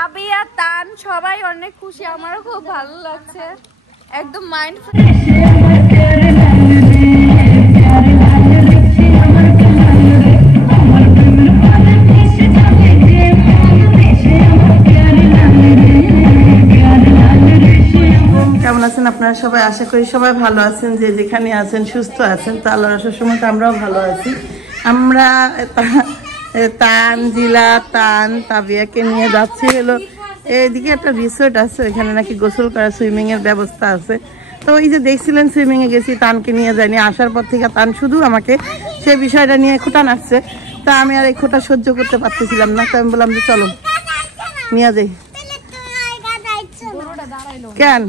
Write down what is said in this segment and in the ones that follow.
তাবিয়া তান সবাই অনেক খুশি, আমারও খুব ভালো লাগছে, একদম মাইন্ড কেমন আছেন আপনারা সবাই? আশা করি সবাই ভালো আছেন, যে যেখানে আছেন সুস্থ আছেন। তো আল্লাহর আসার সময় আমরাও ভালো আছি। আমরা তানজিলা তাবিয়াকে নিয়ে যাচ্ছি হলো এইদিকে একটা রিসোর্ট আছে, এখানে নাকি গোসল করা সুইমিং এর ব্যবস্থা আছে। তো ওই যে দেখছিলেন সুইমিং এ গেছি, তানকে নিয়ে যায়নি। আসার পর থেকে তান শুধু আমাকে সেই বিষয়টা নিয়ে খোটা নাচছে। তা আমি আর এই খোটা সহ্য করতে পারতেছিলাম না, তো আমি বললাম যে চলো নিয়ে যাই। কেন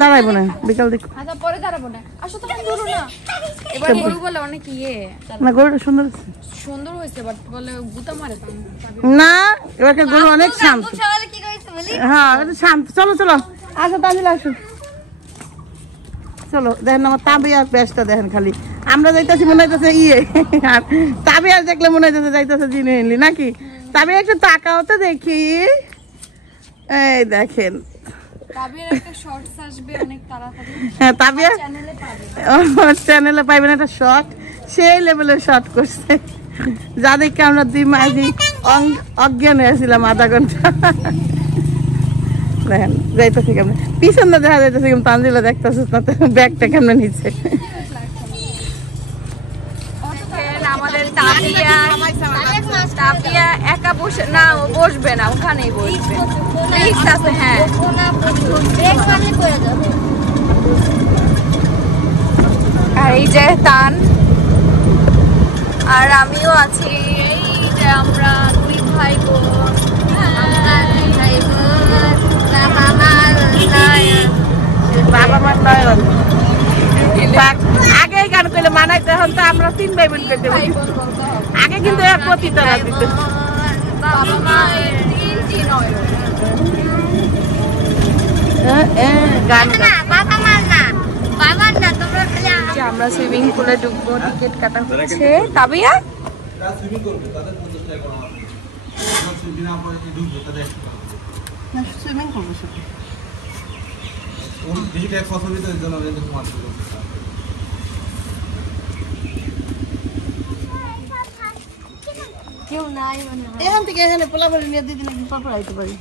দাঁড়াইবো না, বিকাল দেখো না। গরুটা সুন্দর না, এবারকে গরু অনেক শান্ত। হ্যাঁ শান্ত। চলো চলো আসো তাহলে আসো, চলো। দেখেন আমার তাবিয়ার বেশটা দেখেন, খালি আমরা যাইতেছি মনে হইতেছে ইয়ে, আর তাবিয়ার দেখলে মনে হইতেছে যাইতেছে জিনে এনলি নাকি। তাবিয়া একটু তাকাও তো দেখি। এই দেখেন হ্যাঁ তাবিয়া চ্যানেলে পাইবেন একটা শর্ট, সেই লেভেলের শর্ট করছে, যা দেখে আমরা 2 মাস অজ্ঞান হয়েছিলাম আধা ঘন্টা। দেখেন যাইতেছে কেমন, পিছন না দেখা যাইতেছে কেমন, তানজিলা দেখতেছে ব্যাগটা কেমন নিচ্ছে। আমাদের তাবিয়া একা বসে না, বসবে না, ওখানেই বসবে। হ্যাঁ আর এই যে তান আর আমিও আছি, এই যে আমরা 2 ভাই বোন। বাবা মার নয়ন আগে গান করলে মানাইতে, এখন তো আমরা 3 ভাই বোন করতে পারি। আগে কিন্তু প্রতিটা দিত বাবা মায়ের 3টি নয়ন। আমরা সুইমিং পুলে ঢুকবো, টিকিট কাটা হচ্ছে। তাবিয়া সুইমিং করবো কেউ নাই, এখান থেকে এখানে পোলাপাড়ি নিয়ে 2 দিন একদিন পর আইতে পারি।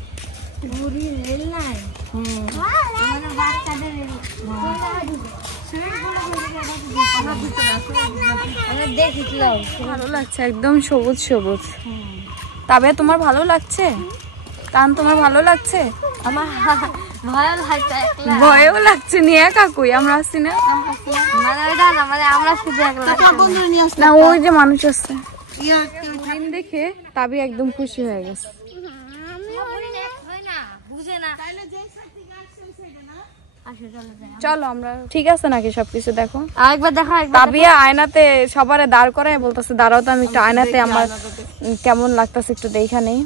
ভালো লাগছে, একদম সবুজ সবুজ। তবে তোমার ভালো লাগছে? কারণ তোমার ভালো লাগছে? আমার ভালো লাগছে, ভয়ও লাগছে। নিয়ে কাকুই আমরা আসছি না, আমরা শুধু না, ওই যে মানুষ আসছে দেখে তাবি একদম খুশি হয়ে গেছে। চলো আমরা, ঠিক আছে নাকি সবকিছু দেখো, আরেকবার দেখো। তাবিয়া আয়নাতে সবারে দাঁড় করায় বলতেছে দাঁড়াও তো, আমি একটু আয়নাতে আমার কেমন লাগতেছে একটু দেখা নেই।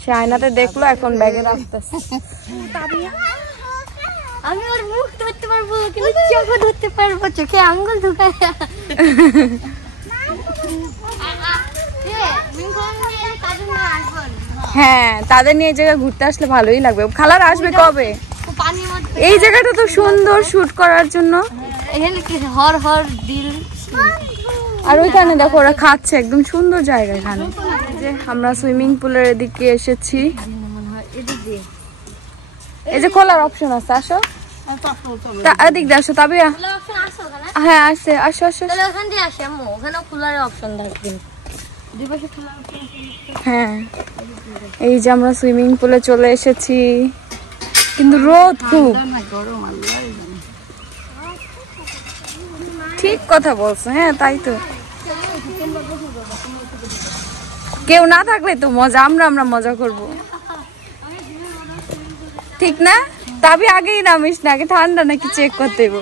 সে আয়নাতে দেখলো, এখন ব্যাগে রাখতেছে। আমি ওর মুখ ধরতে পারবো কিন্তু চোখ ধরতে পারবো, চোখে আঙ্গুল ঢুকায়। হ্যাঁ তাদের নিয়ে এই জায়গায় ঘুরতে আসলে ভালোই লাগবে। খালার আসবে কবে? এই জায়গাটা তো সুন্দর শুট করার জন্য। হর হর দিল। আর ওইখানে দেখো ওরা খাচ্ছে, একদম সুন্দর জায়গা। এখানে যে আমরা সুইমিং পুলের এদিকে এসেছি, এই যে খোলার অপশন আছে। আসো এদিক দিয়ে আসো তাবিয়া। হ্যাঁ আসে, আসো আসো। ওখান দিয়ে আসে, ওখানে খোলার অপশন থাকবে। হ্যাঁ এই যে আমরা সুইমিং পুলে চলে এসেছি, কিন্তু রোদ খুব। ঠিক কথা বলছো, হ্যাঁ তাই তো। কেউ না থাকলে তো মজা, আমরা মজা করব, ঠিক না? তবে আগেই নামিস না, আগে ঠান্ডা নাকি চেক করতে দেবো।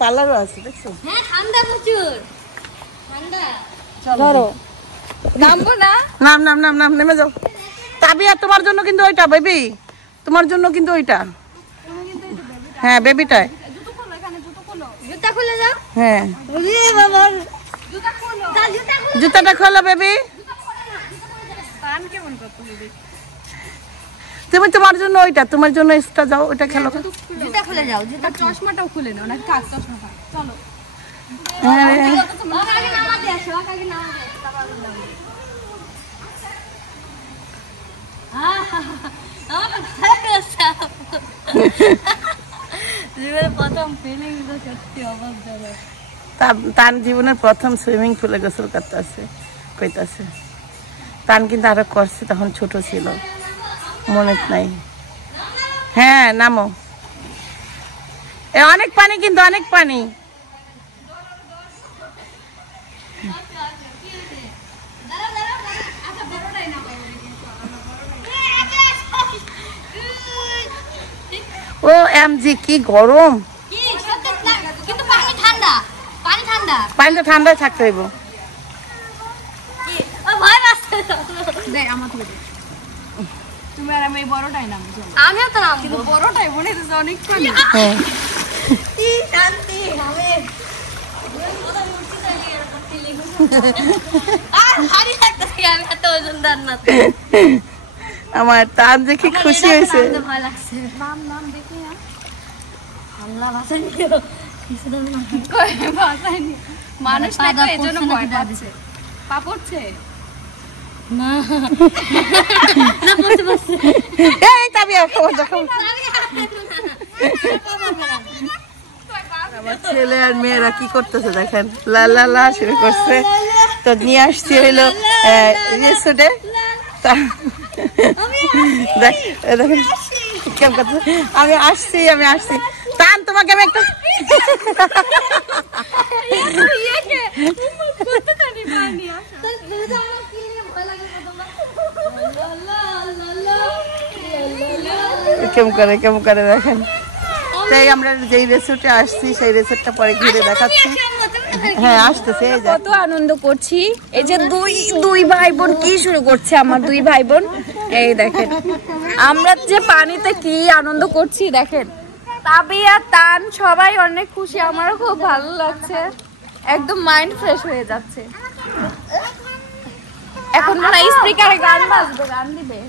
পার্লারও আছে দেখছো? হ্যাঁ ঠান্ডা প্রচুর, ঠান্ডা। ধরো নামবো না? নাম নাম নাম নাম, নেমে যাও। তাবিয়া তোমার জন্য কিন্তু ওইটা বেবি, তোমার জন্য কিন্তু ওইটা। হ্যাঁ বেবিটায়। জুতা খুলে যাও। হ্যাঁ ওরে বাবা, জুতাটা খোলো বেবি। তুমি তোমার জন্য ওইটা, তোমার জন্য এক্সট্রা যাও ওইটা খেলো। জুতা খুলে যাও, জুতা চশমাটাও খুলে নাও নাকি কাজ চশমাটা। চলো আগে নামাজে আসো, আগে নামাজে আসো, তারপর জীবনের প্রথম ফিলিং তো সত্যি অবাকজনক। তার জীবনের প্রথম সুইমিং পুলে গোসল করতেছে কইতাছে। তান কিন্তু আরো করছে, তখন ছোট ছিল, মনে নাই। হ্যাঁ নামো, অনেক পানি কিন্তু, অনেক পানি। ও এমজি কি গরম, কিন্তু পানি ঠান্ডা, পানি ঠান্ডা, পানিটা ঠান্ডায় থাকতে হইব। ভয় পাচ্ছে দে আমার থেকে তুমি আর আমি বড়টাই নামবো। আমিও তো নামবো, কিন্তু বড়টাই মনে হচ্ছে অনেক পানি। হ্যাঁ কি শান্তি। আমি কোথাও উঠতে চাইনি এরকম ফিলিং। আর ভারী লাগতেছে, আমি এত ওজনদার না। আমার তার দেখে খুশি হয়েছে। ভয় লাগছে। নাম দেখি না, আল্লাহ বাঁচাইনি, কিছু দেব না, কই বাঁচাইনি, মানুষ না তো এজন্য ভয় পাচ্ছে। পা পড়ছে না না, পড়তে পড়তে এই তাবিয়া খবর দেখো। আমার ছেলে আর মেয়েরা কি করতেছে দেখেন, লা লা লা শুরু করছে। তো নিয়ে আসছি হইলো রিসোর্টে। দেখেন কেমন করতেছে। আমি আসছি, আমি আসছি। তান তোমাকে আমি একটা কেমন করে দেখেন। তাই আমরা যেই রিসোর্টে আসছি সেই রিসোর্টটা পরে ঘুরে দেখাচ্ছি। হ্যাঁ আসতেছে। কত আনন্দ করছি। এই যে দুই ভাই বোন কি শুরু করছে, আমার দুই ভাই বোন। এই দেখেন আমরা যে পানিতে কি আনন্দ করছি দেখেন। তাবিয়া তান সবাই অনেক খুশি, আমারও খুব ভালো লাগছে, একদম মাইন্ড ফ্রেশ হয়ে যাচ্ছে। এখন মনে হয় স্পিকারে গান বাজবে, গান দিবে।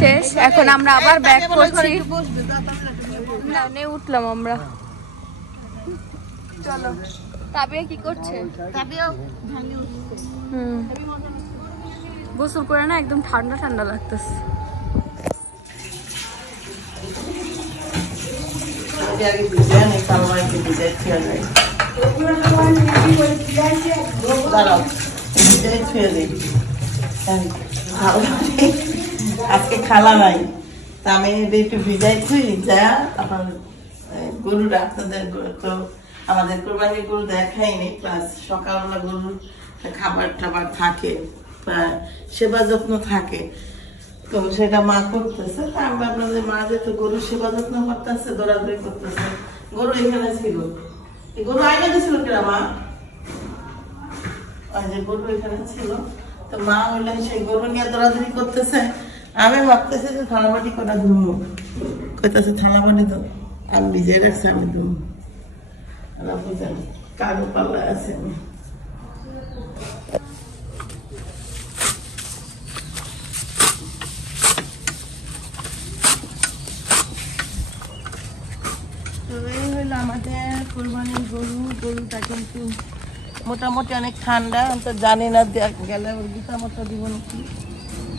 শেষ, এখন আমরা আবার ব্যাক করছি। উঠলাম আমরা, চলো। তাবিয়া কি করছে? গোসল করে না একদম ঠান্ডা ঠান্ডা লাগতেছে। আজকে খালা নাই, তা আমি একটু ভিজাইছি। যা তখন গরুটা আপনাদের তো আমাদের কোরবানির গরু দেখাইনি, প্লাস সকালবেলা গরুর খাবার টাবার থাকে, সেবা যত্ন থাকে, তো সেটা মা করতেছে। তা আমি আপনাদের মা যেহেতু গরুর সেবা যত্ন করতেছে, দৌড়াদৌড়ি করতেছে। গরু এখানে ছিল, গরু আইনা দিয়েছিল কিনা মা, ওই যে গরু এখানে ছিল, তো মা বললেন সেই গরু নিয়ে দৌড়াদৌড়ি করতেছে। আমি ভাবতেছি যে থালাবাটি কটা ধুবো, কইতেছে থালাবাটি তো আমি ভিজে রাখছি, আমি ধুবো। কাগজ পাল্লা আছে। এই হইলো আমাদের কোরবানির গরু। গরুটা কিন্তু মোটামুটি অনেক ঠান্ডা, তো জানি না গেলে ওই গীতা মতো দিব নাকি।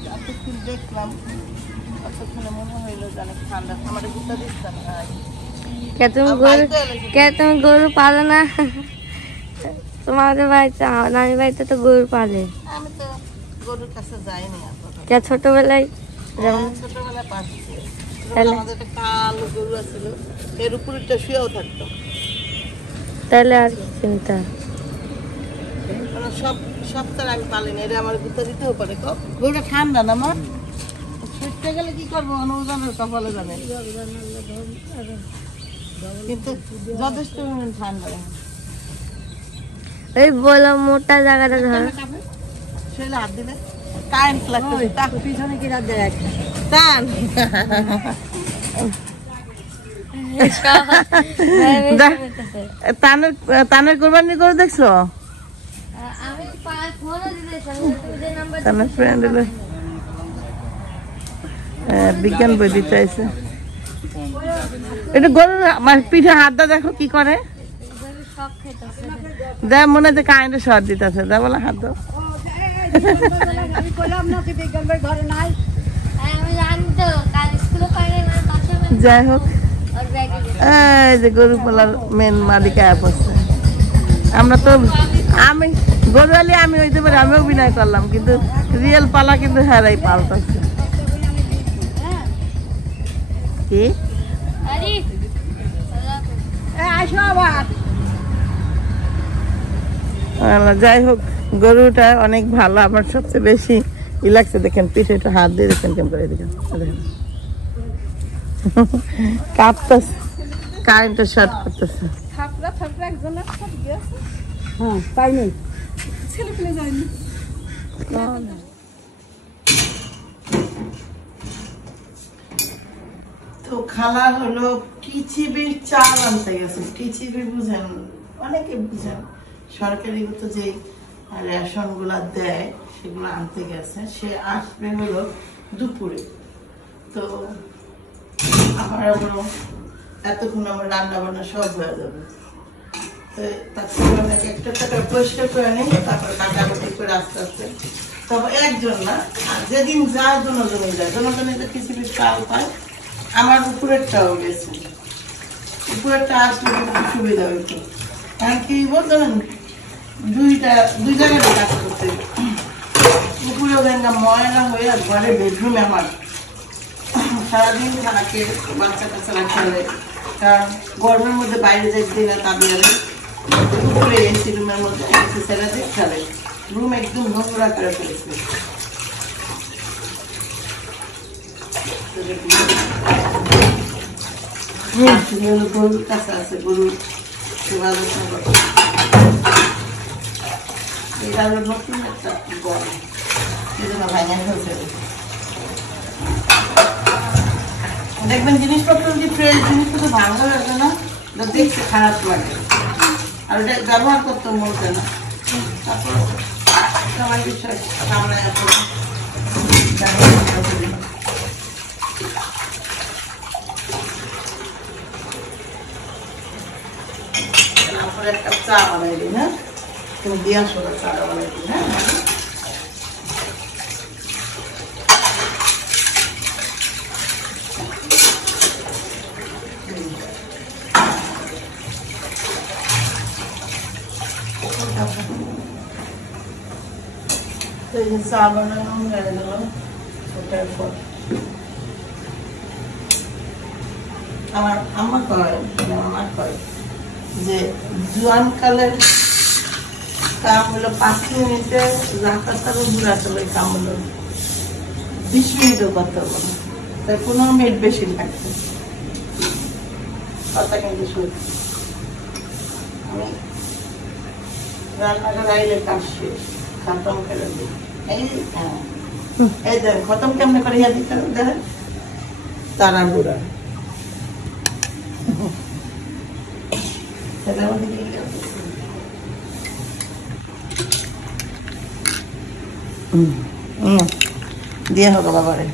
যতক্ষণ দেখলাম ততক্ষণে মনে হইলো যে অনেক ঠান্ডা। আমার গীতা দিচ্ছিলাম তুমি গরু পালো না? তোমাদের বাড়িতে, নানি বাড়িতে তো গরু পালে। আমি তো গরুর কাছে যাইনি ছোটবেলায়, ছোটবেলায় পাচ্ছি। আমাদের একটা কালো গরু আছিল, এর উপরটা শুয়েও থাকতো। তাহলে আর কি চিন্তা? সব সপ্তাহ আমি পালিনি, এটা আমার গুতে দিতেও পারে। গরুটা ঠান্ডা না আমার, ছুটতে গেলে কি করবো অনুজনের কপালে যাবে, কিন্তু যথেষ্ট ঠান্ডা। এই বললাম মোটা জায়গাটা ধর, শরীরে হাত দিলে কারেন্ট লাগবে, তার পিছনে কি রাত দেয় টান। তানের কোরবানি করে দেখছো? বিজ্ঞান বই দিতে চাইছে। এটা গরুর পিঠে হাত দা, দেখো কি করে, দেখ মনে হচ্ছে কারেন্টের শর্ট দিতেছে, দা বলে হাত দাও। যাই হোক, এই যে গরু পালার মেন মালিক অ্যাপ আছে। আমরা তো আমি গরু আলি আমি হইতে পারি, আমি অভিনয় করলাম, কিন্তু রিয়েল পালা কিন্তু হেরাই পাল্টাচ্ছে। কি যাই হোক, গরুটা অনেক ভালো, আমার সবচেয়ে বেশি ই লাগছে। দেখেন পিঠে একটু হাত দিয়ে দেখেন কেমন করে, দেখেন কাঁপতেছে, কারেন্টের শর্ট করতেছে। তো খালা হলো খিচিবির চাল আনতে গেছে। খিচিবি বুঝেন, অনেকে বুঝেন, সরকারি তো যে রেশন গুলা দেয় সেগুলো আনতে গেছে। সে আসবে হলো দুপুরে। তো আমার এতক্ষণ আমার রান্না বান্না সব হয়ে যাবে। তো তারপরে একটা টাকা পরিষ্কার করে নেই, তারপরে কাটাকুটি করে আস্তে আস্তে। তবে একজন না, যেদিন যায় জনজনে যায়, জনজনে যে খিচুড়ির চাল পায়। আমার উপরেরটাও গেছে, উপরেরটা আসলে সুবিধা হইতো। কারণ কি বলতেন, দুই জায়গায় কাজ করতে, উপরে ময়লা হয়ে ঘরে বেডরুমে আমার সারাদিন থাকে, বাচ্চা কাচ্চারা খেলে। কারণ গরমের মধ্যে বাইরে যাইতে না, তাদের উপরে এসি রুমের মধ্যে ছেলেদের খেলে। রুম একদম নোংরা করে ফেলেছে। গরুর কাছে আছে, গরুর সেবা যত্ন করে। এটা হলো নতুন একটা গরম, এই জন্য ভাঙা ফেলছে। দেখবেন জিনিসপত্র যদি ফ্রেশ জিনিসপত্র ভাঙা লাগে না, দেখতে খারাপ লাগে, আর ওটা ব্যবহার করতে মন চায় না। তারপর সবাই বিশ্বাস কামড়ায় এক কাপ চা বানাই দিই। হ্যাঁ, তুমি দিয়ে আসো চাটা বানাই দিই। হ্যাঁ, চা বানানো হয়ে গেল। ওটার পর আমার আম্মা কয়, আমার কয় যে জোয়ানকালের কাম হলো 5 মিনিটে, রাখাতারও বুড়াকালের কাম হলো 20 মিনিটও করতে হবে না, তাই 15 মিনিট বেশি লাগবে। কথা কিন্তু সত্যি, আমি রান্নাটা রাইলে কাজ শেষ, খতম করে দিই। এই দেন খতম কেমনে করে ইয়া দিতে দেখেন, তারা বুড়া দিয়ে হোক বাবারে।